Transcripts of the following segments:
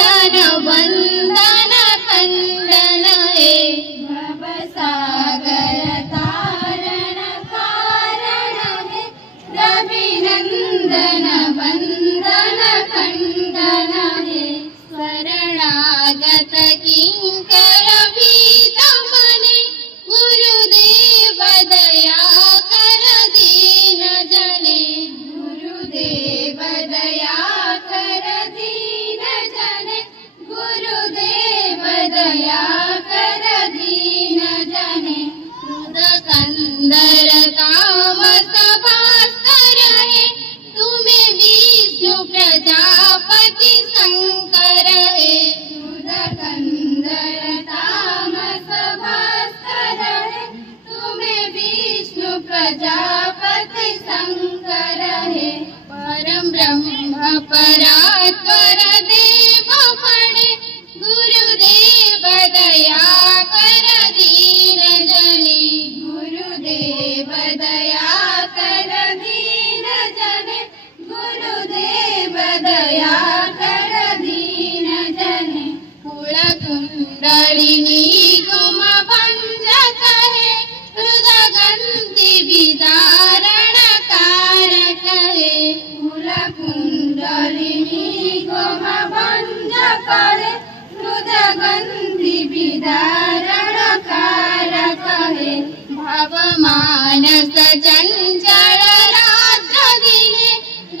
नंदन वंदन खंडन हे भवसागर तारण कारण हे रविनंदन वंदन खंडन हे शरणागत किंकर भीत मने गुरुदेव दया कर दीन जने गुरुदेव दया कर दीन जने गुरुदेव दया कर दीन जने हृदकंदर तामस भास्कर हे तुम्हें विष्णु प्रजापति शंकर हे हृदकंदर तामस भास्कर हे तुम्हें विष्णु प्रजापति शंकर हे परम ब्रह्म परात्पर देव मणे गुरुदेव दया कर दीन जने गुरुदेव दया कर दीन जने गुरुदेव दया कर दीन जने कुल कुंडलिनी गुम भंजक हे हृदगंति विदारण कारक हे कुल कुंडलिनी गुम भंजक हे हृदगंति विदारण कारक हे भव मानस चंचल रात्र दिने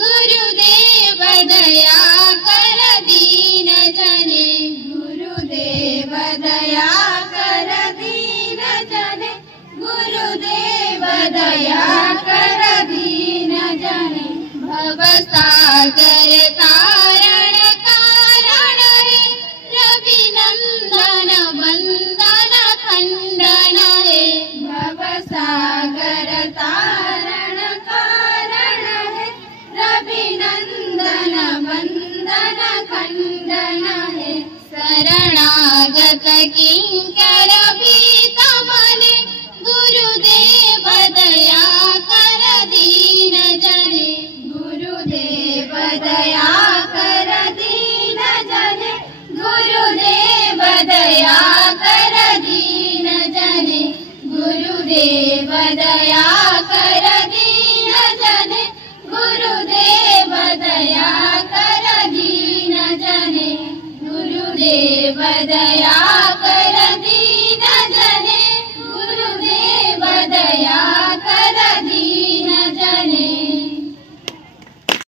गुरुदेव दया कर दीन जने गुरुदेव दया कर दीन जने गुरुदेव दया कर दीन जने भवसागर तारण कारण हे रविनंदन वंदन खंडन हे भवसागर तारण कारण हे रविनंदन वंदन खंडन हे शरणागत किंकर भीत मने गुरुदेव दया कर दीन जने गुरुदेव दया कर दीन जने गुरुदेव दया कर दीन जने गुरुदेव दया कर दीन जने गुरुदेव दया कर दीन जने गुरुदेव दया